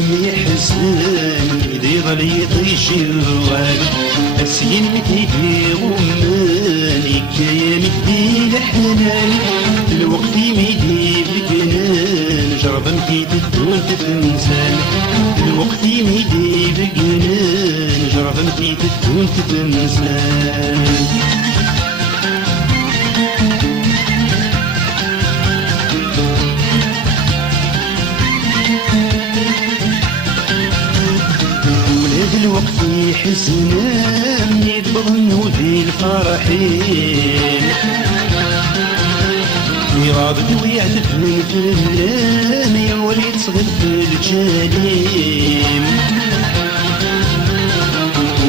يحزن يدي ظلي طيشوال أسين متيدي غماني كيان يدي الحنان الوقت ميدي بقنان جرب مكي تدون تتنسان الوقت ميدي بقنان جرب مكي تدون تتنسان الوقت يحزنا مني تبغنو ذي الفرحين يغابد ويعتف من فلان يولي تصغد بالجليم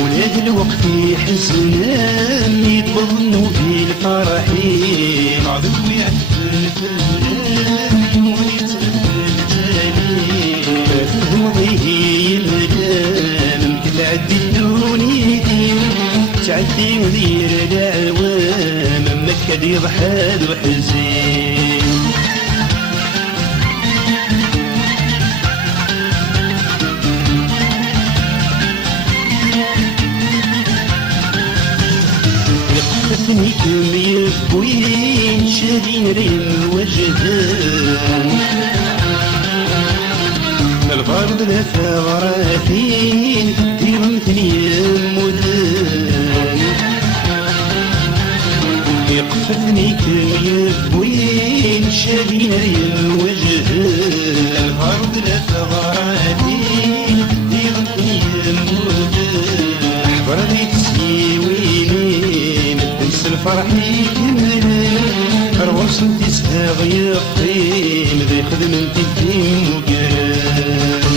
ولاد الوقت يحزنا مني تبغنو ذي الفرحين يغابد ويعتف من فلان يولي تصغد بالجليم تهمضيه المدام تعدي الدوني ديم تعدي مدير العوام مكة دي ضحاد وحزين يقفتني كم يبوين شادين ريم وجهان البرد لثغراتين تدير مثلي المدن يقفتني كم يبوين شادين ريم وجهان البرد لثغراتين تدير مثلي المدن احضر ذي تسيويني متنس الفرح يكمل روح صوتي ساغي الطيم ذي خدمتي الدين وقران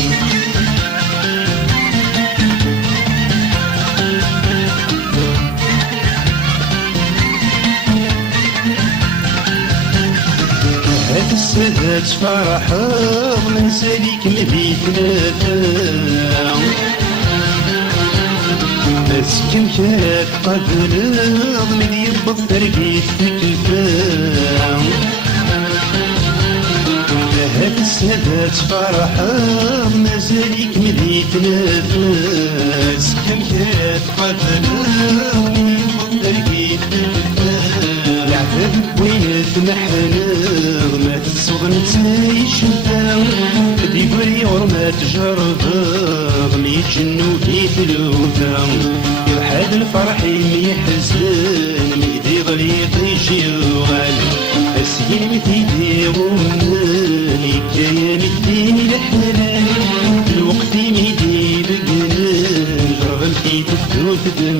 هاد السادات فرح من ساليك مبيت نافع مسكن كانت قبل من يربط ترقيت الكفاع هاد السادات فرحة مازاليك مديت نفس كم كانت قبل من يربط ترقيت الكفاع العذاب وين تنحنغ ما تصغر نتايش نفاع دي بري ورما تجربغ ميتجنو كيف الوفا يوحد الفرح يحزن ميدي ظلي طيشي وغال السين متيدي غماني كيان الدين الحلال الوقت ميدي بقنان جرب مكي تدو تدن